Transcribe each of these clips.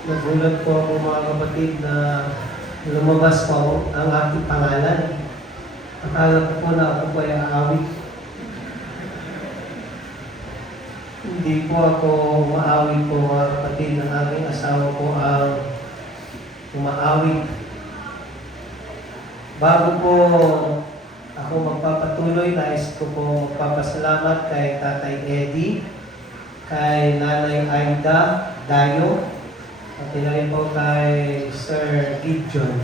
Nagulat po ako mga kapatid na lumabas po ang aking pangalan. Akala ko po na ako po ay aawit. Hindi po ako umaawit po mga kapatid. Ang aking asawa po ang umaawit. Bago po ako magpapatuloy, nais ko po magpapasalamat kay Tatay Eddie, kay Nanay Aida Dayo, at rin po kay Sir Gideon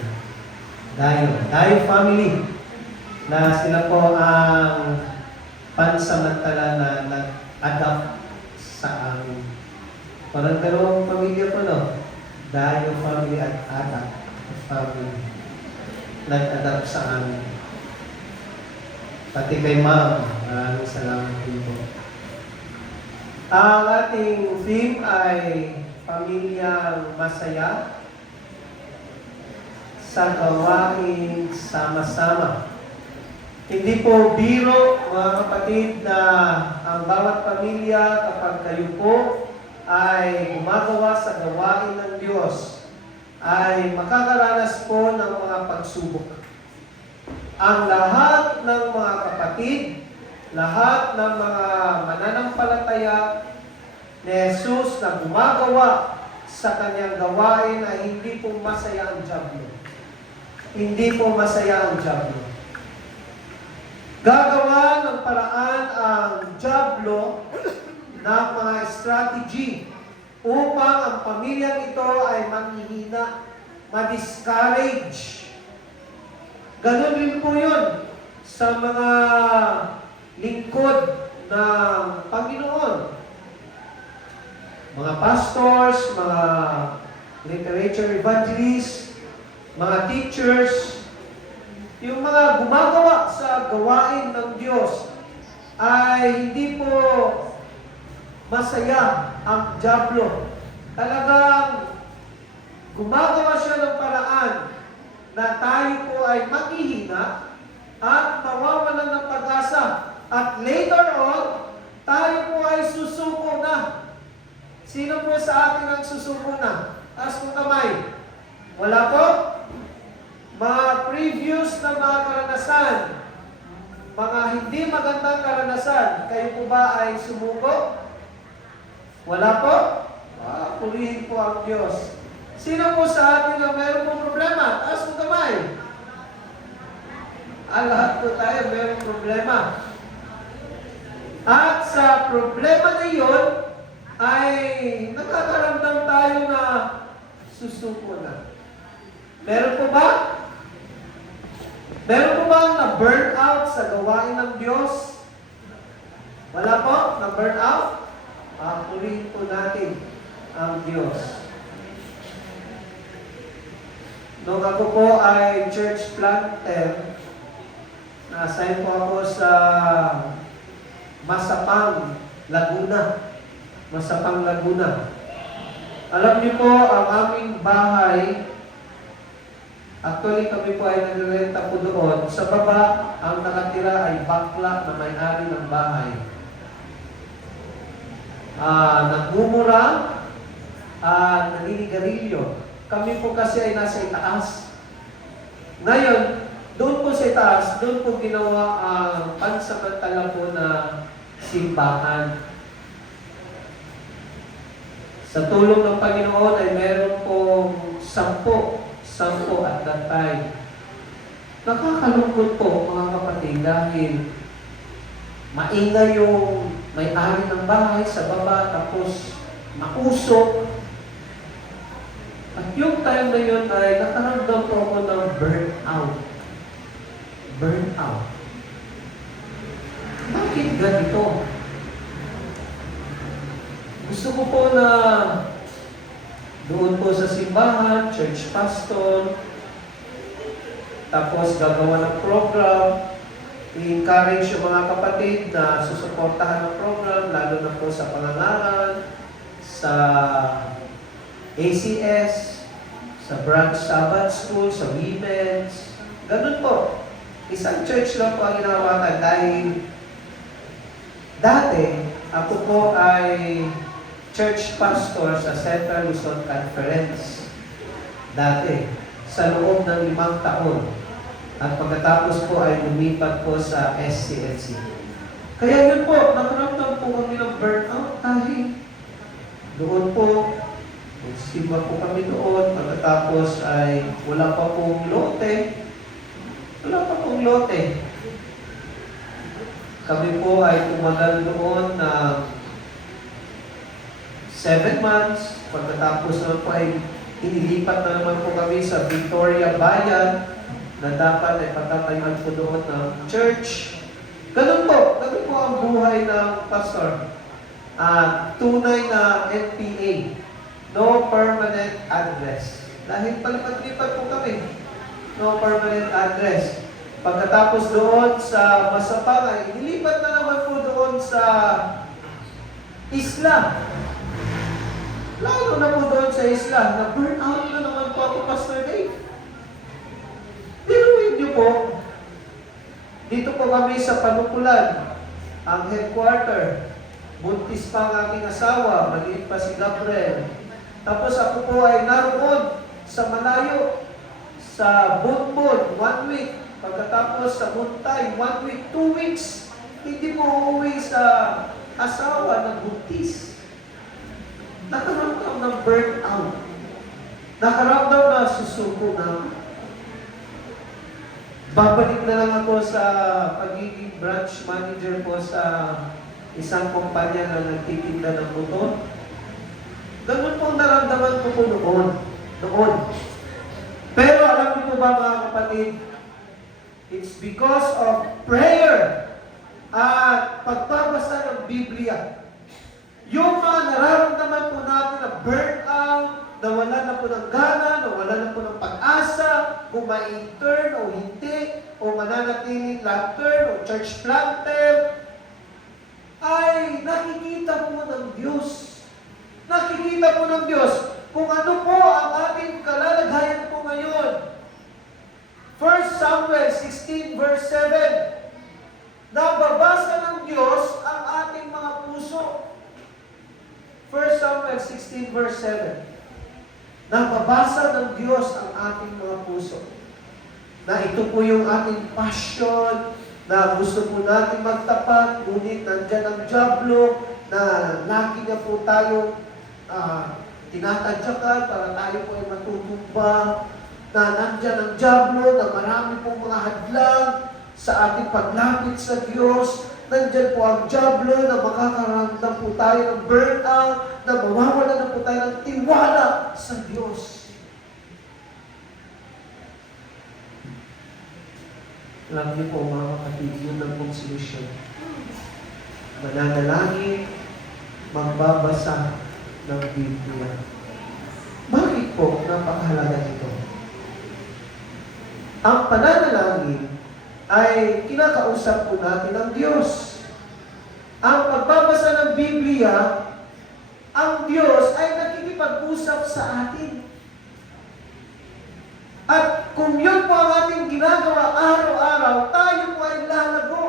Dayo family, na sila po ang pansamantala na nag-adapt sa amin. Parang dalawang pamilya po, no? Dayo family at Adapt family. Nag-adapt sa amin. Pati kay Ma'am, maraming salamat din po. Ang ating theme ay pamilyang masaya sa gawain sama-sama. Hindi po biro, mga kapatid, na ang bawat pamilya kapag kayo po ay gumagawa sa gawain ng Diyos ay makakaranas po ng mga pagsubok. Ang lahat ng mga kapatid, lahat ng mga mananampalataya ni Jesus na gumagawa sa kanyang gawain ay hindi po masaya ang diablo. Hindi po masaya ang diablo. Gagawa ng paraan ang diablo ng mga strategy upang ang pamilyang ito ay manghihina, ma-discourage. Ganon rin po yun sa mga lingkod ng Panginoon. Mga pastors, mga literature evangelists, mga teachers, yung mga gumagawa sa gawain ng Diyos ay hindi po masaya ang diablo. Talagang gumagawa siya ng paraan na tayo po ay maghihina at mawawalan ng pag-asa. At later on, tayo po ay susuko na. Sino po sa atin ang susuko na? Taas kong kamay. Wala po? Mga previous na mga karanasan, mga hindi magandang karanasan, kayo po ba ay sumuko? Wala po? Purihin po ang Diyos. Sino po sa atin ang mayroon pong problema? Taas kong kamay. Lahat po tayo mayroong problema. At sa problema na yun, ay nakakaramdam tayo na susuko na. Meron po ba? Meron po ba na-burn out sa gawain ng Diyos? Wala po? Na-burn out? Purihin po natin ang Diyos. Nung ako po ay church planter, na-assign po ako sa Masapang, Laguna. Masapang, Laguna. Alam niyo po, ang aming bahay, actually kami po ay nagrerenta po doon. Sa baba, ang nakatira ay bakla na may-ari ng bahay. Nagmumura, naninigarilyo. Kami po kasi ay nasa itaas. Ngayon, doon po sa itaas, doon po ginawa ang pansamantala po na simbahan. Sa tulong ng Panginoon ay meron pong 10 at that time. Nakakalungkot po mga kapatid dahil maingay yung may-ari ng bahay sa baba tapos mausok. At yung time na yun ay nakaramdam po ako ng burnout. Burnout. Bakit ganito? Gusto ko po na doon po sa simbahan, church pastor, tapos gagawa ng program, i-encourage yung mga kapatid na susuportahan ng program, lalo na po sa pangangaral, sa ACS, sa branch Sabbath School, sa women's. Ganun po. Isang church lang po ang ginawakan dahil dati ako po ay church pastor sa Central Luzon Conference dati sa loob ng 5 taon. At pagkatapos po ay lumipat po sa SCLC. Kaya yun po, nakaramdam po kami ng burnout dahil doon po, simba po kami doon, pagkatapos ay wala pa pong lote. Wala pa pong lote. Kami po ay tumagal doon na 7 months. Pagkatapos naman po ay inilipat na naman po kami sa Victoria Bayan na dapat ay patatayuan po doon ng church. Ganun po ang buhay ng pastor. Tunay na NPA, no permanent address. Dahil palipat-lipat po kami, no permanent address. Pagkatapos doon sa Masapangay, inilipat na naman po doon sa Isla. Lalo na po doon sa Isla, na burn out na naman po ako, Pastor Dave. Pero niyo po, dito po kami sa Panukulan, ang headquarter. Buntis pa ang aking asawa, maliit pa si Gabriel. Tapos ako po ay naroon sa malayo, sa Bunbun, 1 week. Pagkatapos sa Muntay, 1 week, 2 weeks. Hindi mo uuwi sa asawa ng buntis. Nakaramdam ng burnout. Nakaramdam na susuko na. Babalik na lang ako sa pagiging branch manager po sa isang kumpanya na nagtitinda ng motor. Ganun po naramdaman ko po noon. Pero alam niyo po ba mga kapatid, it's because of prayer at pagbabasa ng Biblia. Yung mga nararamdaman po natin na burnout, nawala na po ng gana, nawala na po ng pag-asa, kung ma-intern o hindi, o mananatiling lantern o church planter, ay nakikita po ng Diyos. Nakikita po ng Diyos kung ano po ang ating kalalagayan po ngayon. 1 Samuel 16 verse 7, nababasa ng Diyos ang ating mga puso. 1 Samuel 16 verse 7, nababasa ng Diyos ang ating mga puso. Na ito po yung ating passion, na gusto po natin magtapat, ngunit nandyan ang jablo, na lagi na po tayo tinatadyakan para tayo po ay matutumba, na nandyan ang jablo, na marami pong mga hadlang sa ating paglapit sa Diyos. Nandyan po ang jablo na makakaramdam po tayo ng burnout, na mawawala na po tayo ng tiwala sa Diyos. Alam niyo po mga kapatid, yun ang pong solusyon. Mananalangin, magbabasa ng Biblia. Bakit po napakahalaga ito? Ang pananalangin ay kinakausap po natin ang Diyos. Ang pagbabasa ng Biblia, ang Diyos ay nakikipag-usap sa atin. At kung yun po ang ating ginagawa araw-araw, tayo po ay lalago.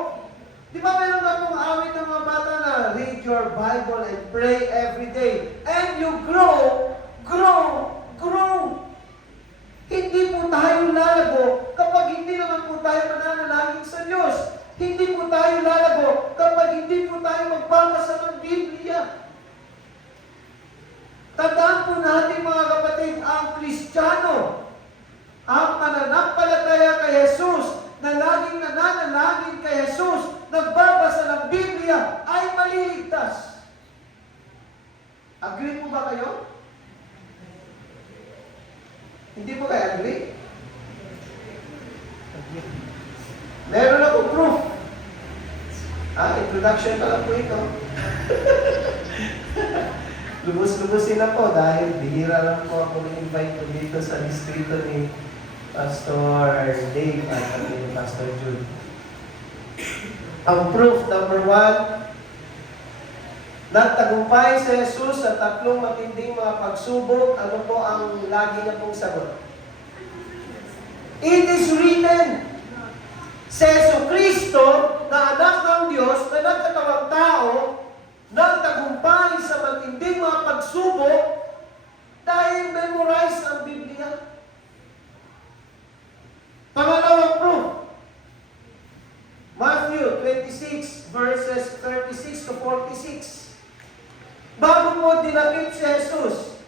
Di ba meron na pong awit ng mga bata na read your Bible and pray every day, and you grow, grow, grow. Hindi po tayo lalago kapag hindi naman po tayo mananalangin sa Diyos. Hindi po tayo lalago kapag hindi po tayo magbabasa ng Biblia. Tandaan po natin mga kapatid, ang Kristiyano, ang mananampalataya kay Jesus, na laging nananalangin kay Jesus, nagbabasa ng Biblia, ay maliligtas. Agree mo ba kayo? Hindi mo kayo agree? Meron akong proof. Introduction pa lang po ito. Lubos-lubos sila po dahil bihira lang po ako na-invite po dito sa distrito ni Pastor Dave at ni Pastor Jude. Ang proof, number 1, nagtagumpay si Jesus sa 3 matinding mga pagsubok. Ano po ang lagi niya pong sagot? It is written. Si Jesucristo, na anak ng Diyos, na nagkatawang tao, nagtagumpay sa matinding mga pagsubok dahil memorize ang Biblia. Pangalawang proof, Matthew 26 verses 36 to 46. Bago mo dinakip si Jesus,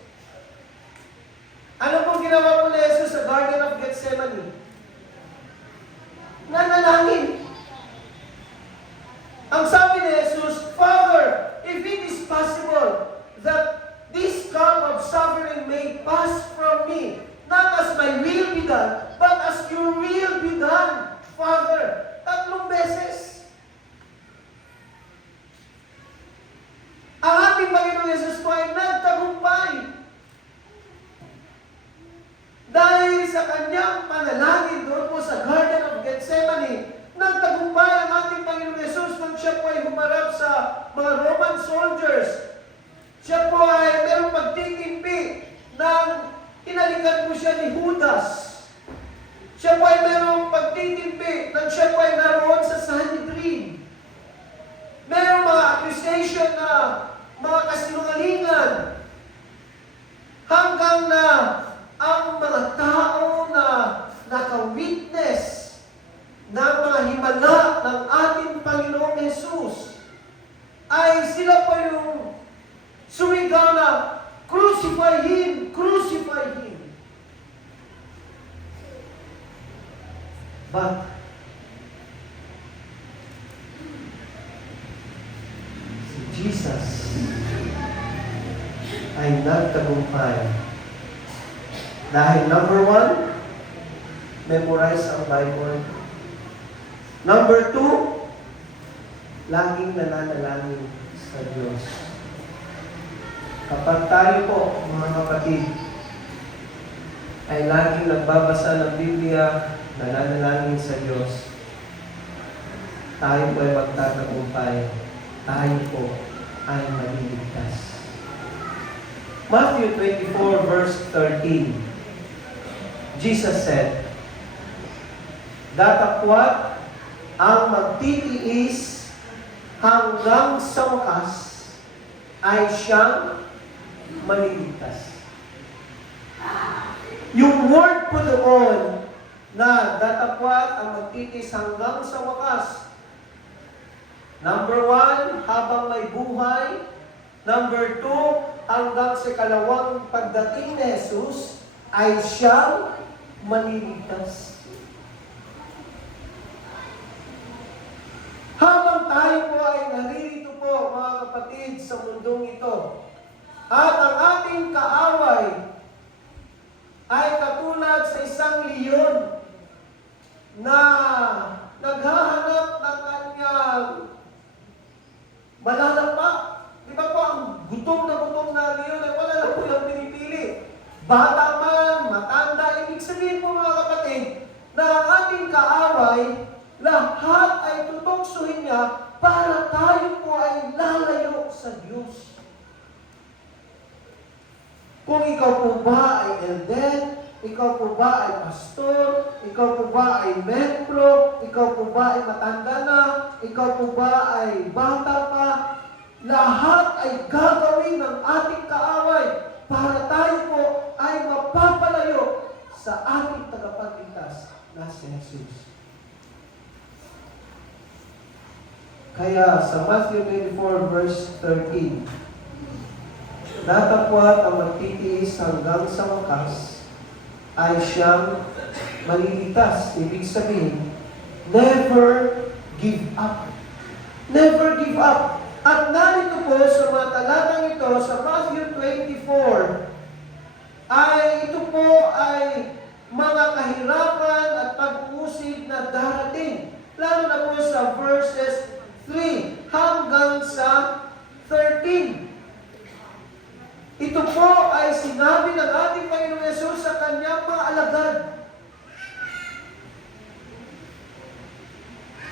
ano pong ginawa po ni Jesus sa Garden of Gethsemane? Nanalangin. Ang sabi ni Jesus, Father, if it is possible that this cup of suffering may pass from me, not as my will be done, but as your will be done, Father. 3 beses. Ang ating Panginoong Yesus po ay nagtagumpay. Dahil sa kanyang panalangin doon po sa Garden of Gethsemane, nagtagumpay ang ating Panginoong Yesus nang siya po ay humarap sa mga Roman soldiers. Siya po ay merong pagtitimpi nang kinalikan po siya ni Judas. Siya po ay merong pagtitimpi nang siya po ay naroon sa Sanhedrin. Merong mga accusation na mga kasinungalingan hanggang na ang mga tao na naka-witness ng mga himala ng ating Panginoong Jesus ay sila po yung sumigaw na, crucify Him! Crucify Him! But, si Jesus ay nagtagumpay. Dahil number 1, memorize ang Bible. Number 2, laging nananalangin sa Diyos. Kapag tayo po, mga kapatid, ay laging nagbabasa ng Biblia, nananalangin sa Diyos, tayo po ay magtatagumpay. Tayo po ay maliligtas. Matthew 24 verse 13, Jesus said, datapwat ang magtitiis hanggang sa wakas ay siyang maliligtas. Yung word po doon na datapwat ang magtitiis hanggang sa wakas. Number 1, habang may buhay. Number 2, hanggang sa kalawang pagdating ni Jesus ay siyang maliligtas. Habang tayo po ay naririto po, mga kapatid, sa mundong ito, at ang ating kaaway ay katulad sa isang leon na naghahanap ng kanyang malalapak. Di ba po, ang gutom na leon ay wala lang po yung pinipili. Bata man, matanda, ibig sabihin po mga kapatid, na ang ating kaaway, lahat ay tutoksuhin niya para tayo po ay lalayo sa Diyos. Kung ikaw po ba ay elder, ikaw po ba ay pastor, ikaw po ba ay membro, ikaw po ba ay matanda na, ikaw po ba ay bata pa, lahat ay gagawin ng ating kaaway para tayo po ay mapapalayo sa ating tagapagligtas na si Jesus. Kaya sa Matthew 24 verse 13, datapwat ang magtitiis hanggang sa wakas ay siyang maliligtas. Ibig sabihin, never give up. Never give up. At narito po sa mga talatang ito, sa Matthew 24, ay ito po ay mga kahirapan at pag-uusig na darating. Lalo na po sa verses 3 hanggang sa 13. Ito po ay sinabi ng ating Panginoong Yesus sa kanyang mga alagad.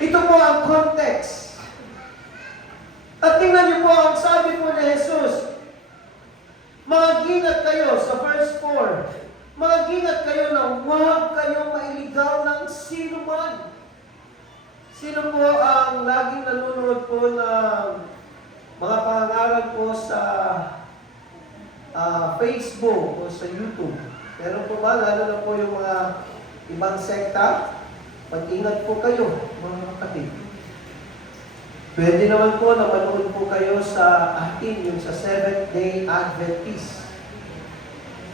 Ito po ang context. At tingnan niyo po ang sabi po ni Jesus, mag-ingat kayo sa verse 4. Mag-ingat kayo na huwag kayong mailigaw ng sino man. Sino po ang laging nanonood po ng mga pangaral po sa Facebook o sa YouTube. Meron po ba, lalo na po yung mga ibang sekta? Mag-ingat po kayo, mga kapatid. Pwede naman po na manood po kayo sa atin, yung sa Seventh-day Adventist.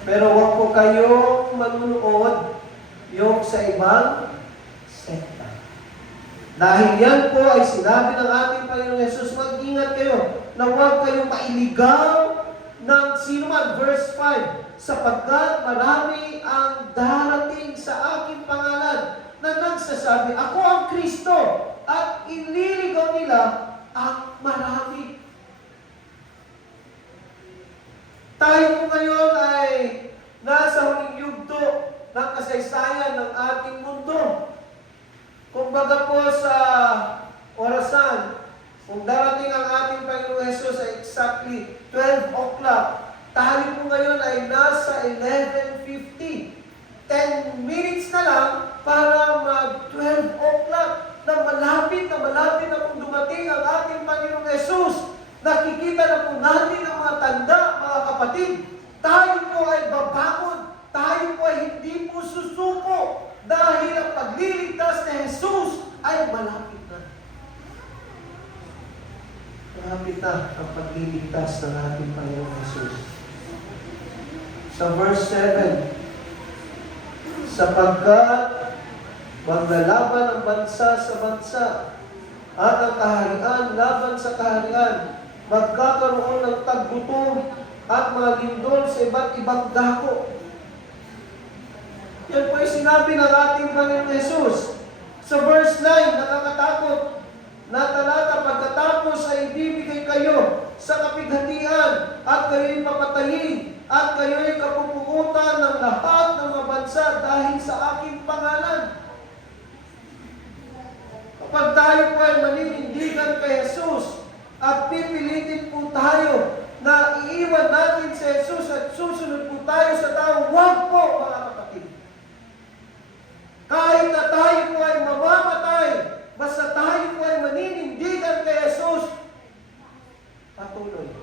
Pero huwag po kayong manonood yung sa ibang sekta. Dahil yan po ay sinabi ng ating Panginoong Yesus, mag-ingat kayo na huwag kayong mailigaw ng sino man. Verse 5, sapagkat marami ang darating sa aking pangalan na nagsasabi, ako ang Kristo, at ililigaw nila ang marami. Tayo po ngayon ay nasa huling yugto ng kasaysayan ng ating mundo. Kumbaga po sa orasan, kung darating ang ating Panginoong Yesus ay exactly 12 o'clock, tayo po ngayon ay nasa 11:50. 10 minutes na lang para mag-12 o'clock na malapit na kung dumating ang ating Panginoong Yesus. Nakikita na po natin ang mga tanda, mga kapatid. Tayo po ay babangon. Tayo po ay hindi po susuko dahil ang pagliligtas ni Jesus ay malapit na. Malapit na ang pagliligtas ng ating Panginoong Jesus. Sa verse 7, sapagkat maglalaban ang bansa sa bansa at ang kaharian laban sa kaharian, magkakaroon ng taggutom at mga lindol sa iba't ibang dako. Yan po ay sinabi ng ating Panginoon Jesus. Sa verse 9, nakakatakot na talata, pagkatapos ay ibibigay kayo sa kapighatian at kayo'y papatayin at kayo'y kapupukutan ng lahat ng mga bansa dahil sa aking pangalan. Kapag tayo po ay maninindigan kay Jesus at pipilitin po tayo na iiwan natin si Jesus at susunod po tayo sa tao, huwag po, mga kapatid. Kahit na tayo po ay mamamatay, basta tayo po ay maninindigan kay Jesus, patuloy.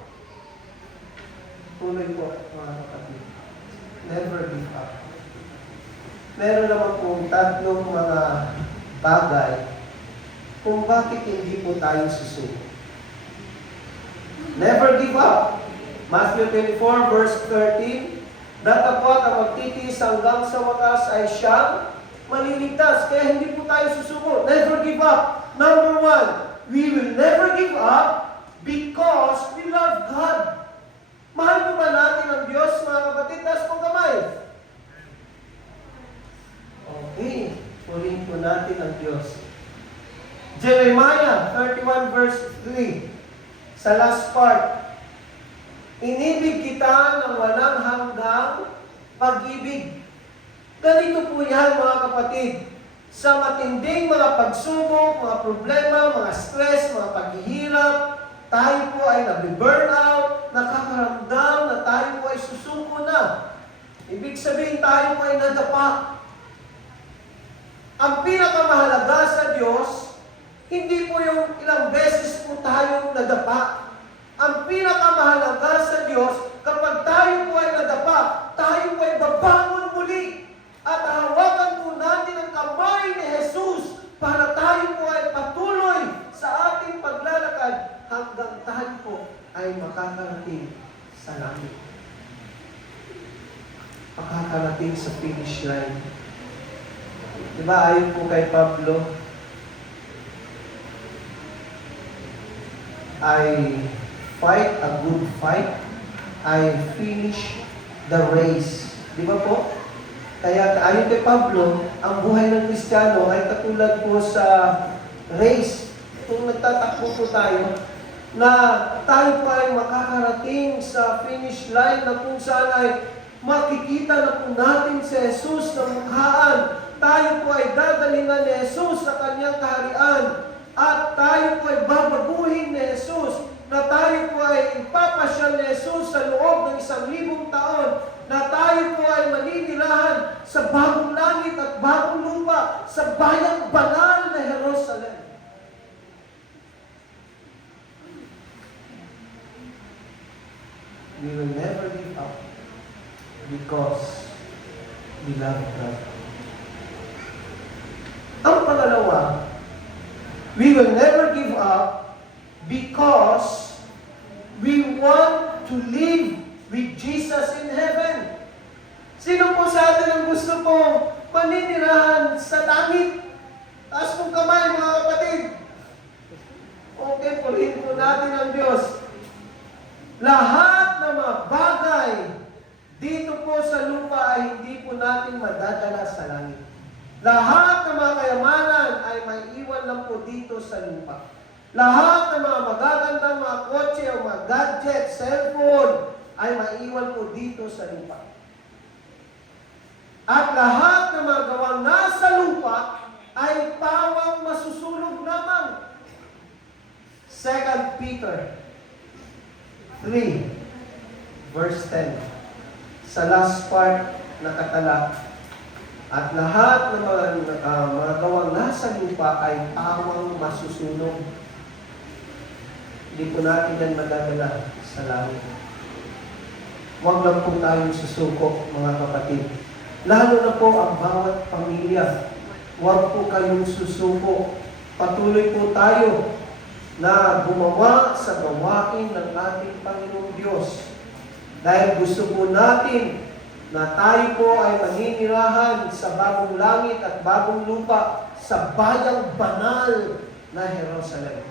Tuloy po, mga kapatid. Never give up. Meron naman pong tatlong mga bagay kung bakit hindi po tayo susuko. Never give up. Matthew 24 verse 13, datapot ang magtitiis hanggang sa wakas ay siyang maliligtas. Kaya hindi po tayo susuko. Never give up. Number 1, we will never give up because we love God. Mahal po ba natin ang Diyos, mga kapatid? Taas pong kamay. Okay. Pulin po natin ang Diyos. Jeremiah 31 verse 3. Sa last part, inibig kita ng walang hanggang pag-ibig. Ganito po yan, mga kapatid. Sa matinding mga pagsubok, mga problema, mga stress, mga paghihirap, tayo po ay nabi-burnout, nakakaramdam na tayo po ay susuko na. Ibig sabihin, tayo po ay nadapa. Ang pinakamahalaga sa Diyos, hindi po yung ilang beses po tayong nadapa. Ang pinakamahalaga sa Diyos, kapag tayo po ay nadapa, tayo po ay babangon muli. At hawakan po natin ang kamay ni Jesus para tayo po ay patuloy sa ating paglalakad hanggang tayo po ay makakarating sa langit. Makakarating sa finish line. Diba ayon po kay Pablo, I fight a good fight, I finish the race. Di ba po? Kaya ayon kay Pablo, ang buhay ng Kristiyano ay katulad po sa race. Kung nagtatakbo po tayo, na tayo pa ay makakarating sa finish line na kung saan ay makikita na po natin si Jesus na mukhaan. Tayo po ay dadalingan ni Jesus sa kanyang kaharian. At tayo po ay babaguhin ni Jesus, na tayo po ay ipapasyal ni Jesus sa loob ng 1,000 taon, na tayo po ay maninirahan sa bagong langit at bagong lupa, sa bayang banal na Jerusalem. we will never give up because we love God. Ang pangalawa, we will never give up because we want to live with Jesus in heaven. Sino po sa atin ang gusto po maninirahan sa langit? Taas pong kamay, mga kapatid. Okay, purihin po natin ang Diyos. Lahat ng mga bagay dito po sa lupa ay hindi po natin madadala sa langit. Lahat ng mga kayamanan ay may iwan lang po dito sa lupa. Lahat ng mga magagandang mga kotse o mga gadget, cellphone, ay maiwan po dito sa lupa. At lahat ng mga gawang nasa lupa ay pawang masusunog lamang. 2 Peter 3, verse 10. Sa last part na katala, at lahat ng mga gawang nasa lupa ay pawang masusunog. Hindi po natin yan madadala sa langit. Huwag lang po tayong susuko, mga kapatid. Lalo na po ang bawat pamilya. Huwag po kayong susuko. Patuloy po tayo na gumawa sa gawain ng ating Panginoong Diyos. Dahil gusto po natin na tayo po ay maninirahan sa bagong langit at bagong lupa sa bayang banal na Jerusalem.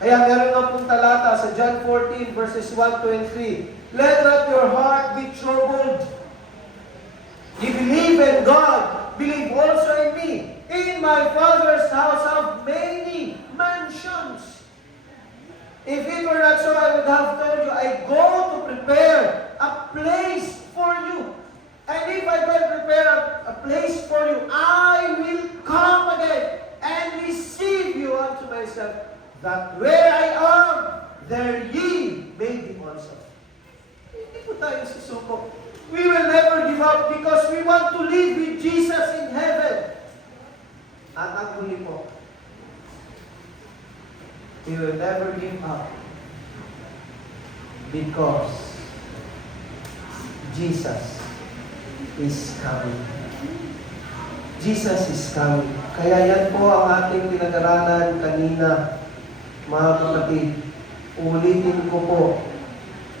Kaya meron nga pong talata sa John 14 verses 1 to 3. Let not your heart be troubled. You believe in God, believe also in me. In my Father's house are many mansions. If it were not so, I would have told you, I go to prepare a place for you. And if I go and prepare a place for you, I will come again and receive you unto myself, that where I am, there ye may be also. Hindi po tayo susuko. We will never give up because we want to live with Jesus in heaven. At ang huli po, we will never give up because Jesus is coming. Jesus is coming. Kaya yan po ang ating pinag-aralan kanina, mga kapatid. Ulitin ko po.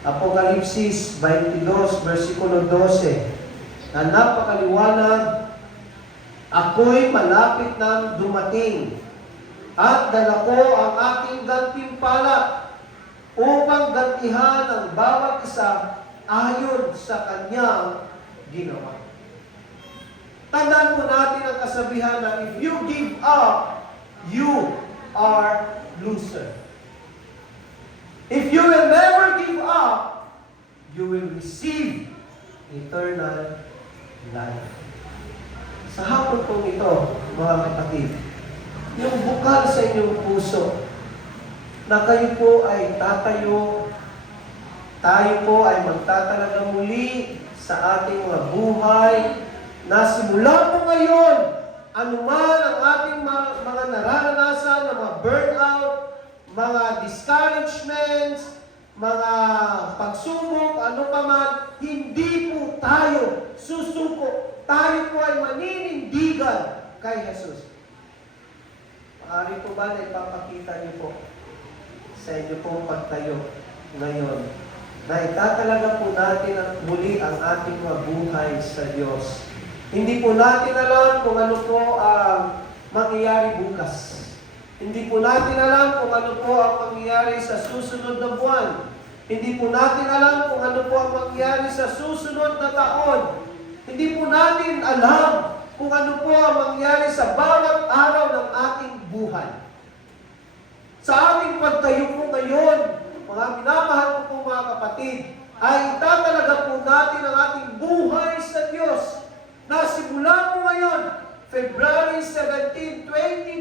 Apokalipsis 22, versikulo 12, na napakaliwanag, ako'y malapit nang dumating, at dala ko ang aking gantimpala upang gantihan ang bawat isa ayon sa kanyang ginawa. Tandaan po natin ang kasabihan na if you give up, you are loser. If you will never give up, you will receive eternal life. Sa hapon pong ito, mga kapatid, yung bukal sa inyong puso, na kayo po ay tatayo, tayo po ay magtatalaga muli sa ating mga buhay, na simula po ngayon, anuman ang ating mga nararanasan, na mga burnout, mga discouragements, mga pagsubok, ano pa man, hindi po tayo susuko. Tayo po ay maninindigan kay Jesus. Maaari po ba na ipapakita niyo po sa inyo pong pagtayo ngayon na itatalaga po natin muli ang ating mabuhay sa Diyos. Hindi po natin alam kung ano po ang mangyayari bukas. Hindi po natin alam kung ano po ang mangyayari sa susunod na buwan. Hindi po natin alam kung ano po ang mangyayari sa susunod na taon. Hindi po natin alam kung ano po ang mangyayari sa bawat araw ng ating buhay. Sa ating pagtayo po ngayon, mga minamahal ko po mga kapatid, ay itatalaga po natin ang ating buhay sa Diyos na simula po ngayon, February 17,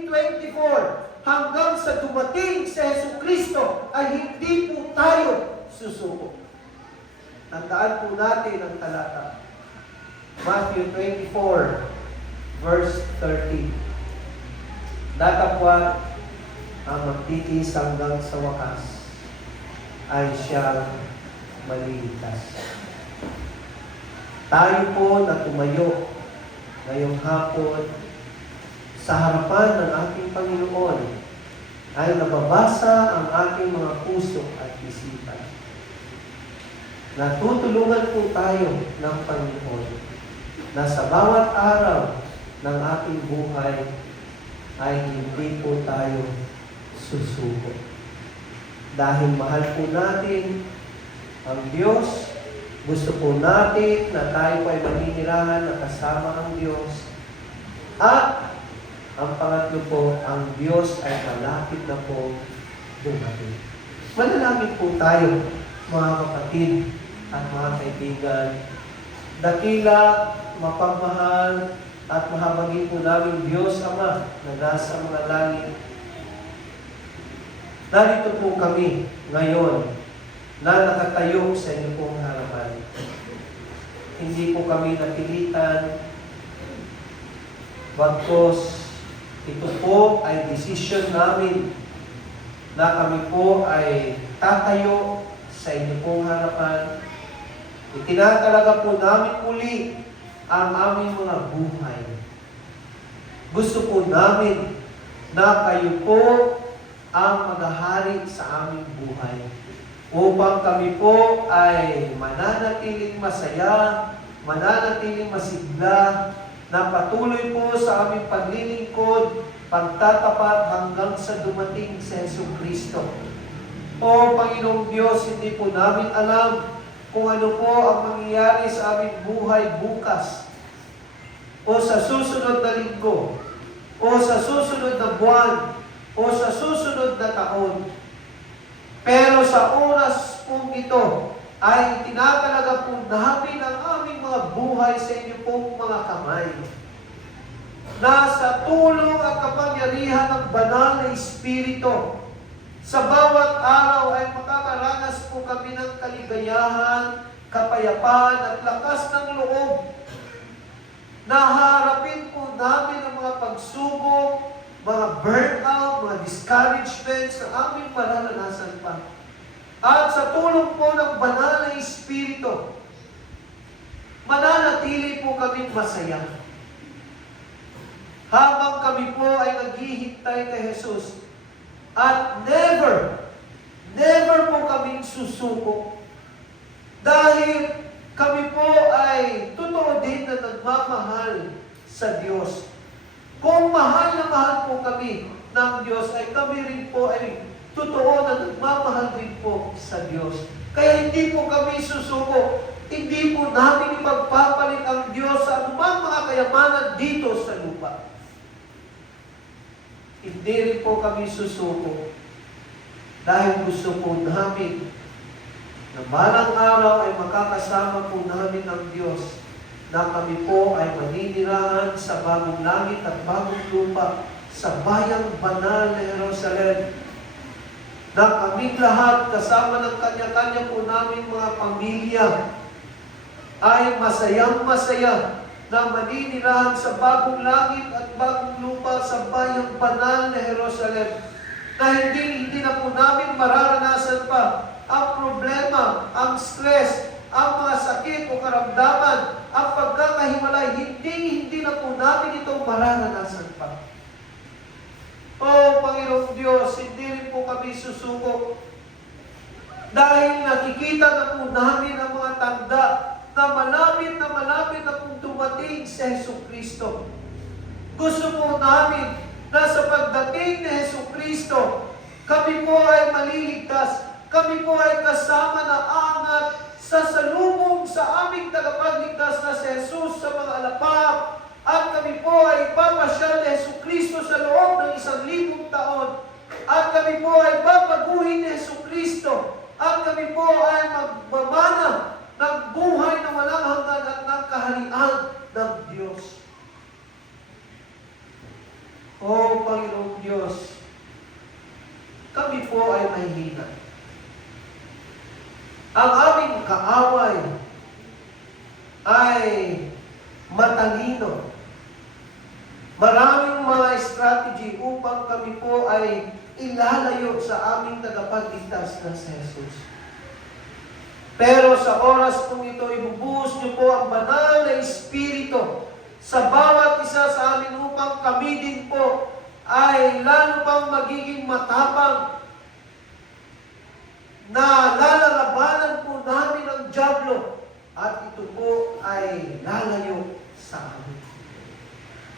2024, hanggang sa dumating si Jesucristo ay hindi po tayo susuko. Tandaan po natin ang talata. Matthew 24, verse 30. Datapwat ang magtitiis hanggang sa wakas ay siyang maliligtas. Tayo po na tumayo ngayong hapon sa harapan ng ating Panginoon ay nababasa ang ating mga puso at isipan. Natutulungan po tayo ng Panginoon na sa bawat araw ng ating buhay ay hindi po tayo susuko. Dahil mahal po natin ang Diyos, gusto po natin na tayo ay maninirahan na kasama ang Diyos. At ang pangatlo po, ang Diyos ay malapit na po dumating. Manalangin po tayo, mga kapatid at mga kaibigan. Dakila, mapagmahal, at mahabagin po namin Diyos Ama na nasa mga langit. Narito po kami ngayon na nakatayo sa inyo pong harapan. Hindi po kami napilitan, bagkus ito po ay desisyon namin na kami po ay tatayo sa inyo pong harapan. Itinatalaga po namin uli ang aming mga buhay. Gusto po namin na kayo po ang maghahari sa aming buhay upang kami po ay mananatiling masaya, mananatiling masigla, na patuloy po sa aming paglilingkod, pagtatapat hanggang sa dumating sa Jesucristo. O Panginoong Diyos, hindi po namin alam kung ano po ang mangyayari sa aming buhay bukas, o sa susunod na linggo, o sa susunod na buwan, o sa susunod na taon. Pero sa oras pong ito, ay tinatalaga po namin ang aming mga buhay sa inyo pong mga kamay. Na sa tulong at kapangyarihan ng banal na Espiritu, sa bawat araw ay makakaranas po kami ng kaligayahan, kapayapaan at lakas ng loob. Naharapin po namin ang mga pagsubok, mga burnout, mga discouragements na aming mararanasan pa. At sa tulong po ng banal na Espiritu, mananatili po kaming masaya. Habang kami po ay naghihintay kay Jesus. At never po kaming susuko. Dahil kami po ay totoo din na nagmamahal sa Diyos. Kung mahal na mahal po kami ng Diyos, ay kami rin po ay totoo na nagmamahal din po sa Diyos. Kaya hindi po kami susuko. Hindi po namin ipagpapalit ang Diyos sa anumang mga kayamanan dito sa lupa. Hindi rin po kami susuko. Dahil gusto po namin na balang araw ay makakasama po namin ang Diyos na kami po ay maninirahan sa bagong langit at bagong lupa sa bayang banal na Jerusalem, na kaming lahat kasama ng kanya-kanya po namin mga pamilya ay masayang-masaya na maninirahan sa bagong langit at bagong lupa sa bayang banal na Jerusalem, na hindi na po namin mararanasan pa ang problema, ang stress, ang mga sakit o karamdaman, ang pagkakahiwalay. Hindi na po namin itong mararanasan pa. O Panginoong Diyos, hindi rin po kami susuko. Dahil nakikita na po namin ang mga tanda na malapit na pong dumating si Jesucristo. Gusto po namin na sa pagdating ni Jesucristo, kami po ay maliligtas. Kami po ay kasama na angat sa salubong sa aming tagapagligtas na si Jesus sa mga alapap. At kami po ay papasyal ni Jesucristo sa loob ng 1,000 taon. At kami po ay babaguhin ni Jesucristo. At kami po ay magmamana ng buhay na walang hanggan at ng kaharian ng Diyos. O Panginoong Diyos, kami po ay mahihina. Ang aming kaaway ay matalino. Maraming mga strategy upang kami po ay ilalayo sa aming tagapagligtas na si Jesus. Pero sa oras pong ito, ibubuhos niyo po ang banal na Espiritu sa bawat isa sa amin upang kami din po ay lalo pang magiging matapang na lalalabanan po namin ang dyablo at ito po ay lalayo sa amin.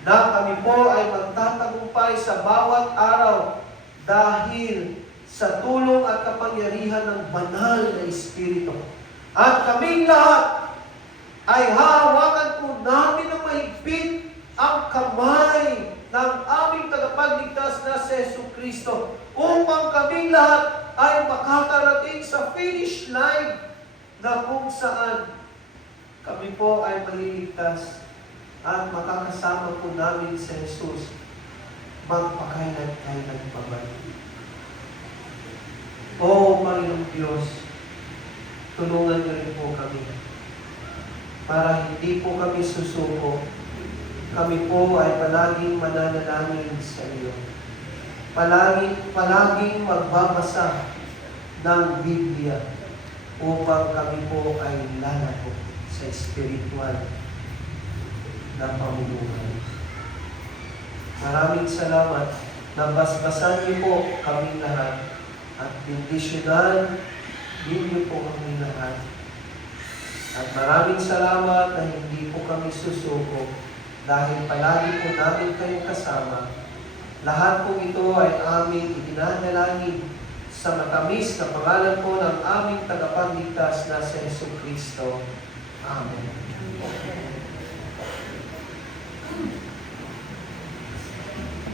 Na kami po ay magtatagumpay sa bawat araw dahil sa tulong at kapangyarihan ng banal na Espiritu. At kaming lahat ay hahawakan po namin ng mahigpit ang kamay ng aming tagapagligtas na si Jesucristo upang kaming lahat ay makakarating sa finish line na kung saan kami po ay maliligtas at makakasama po namin si Jesus magpakailan-kailan pa man. O Panginoong Diyos, tulungan niyo rin po kami para hindi po kami susuko. Kami po ay palaging mananalangin sa iyo. Palaging magbabasa ng Biblia upang kami po ay lalako sa spiritual na pamumuhay. Maraming salamat na basbasan niyo po kami lahat at bendisyonan ninyo po kami lahat. At maraming salamat na hindi po kami susuko dahil palagi po namin kayong kasama. Lahat po ito ay aming itinanalangin sa matamis na pangalan po ng aming tagapagligtas na si Jesucristo. Amen.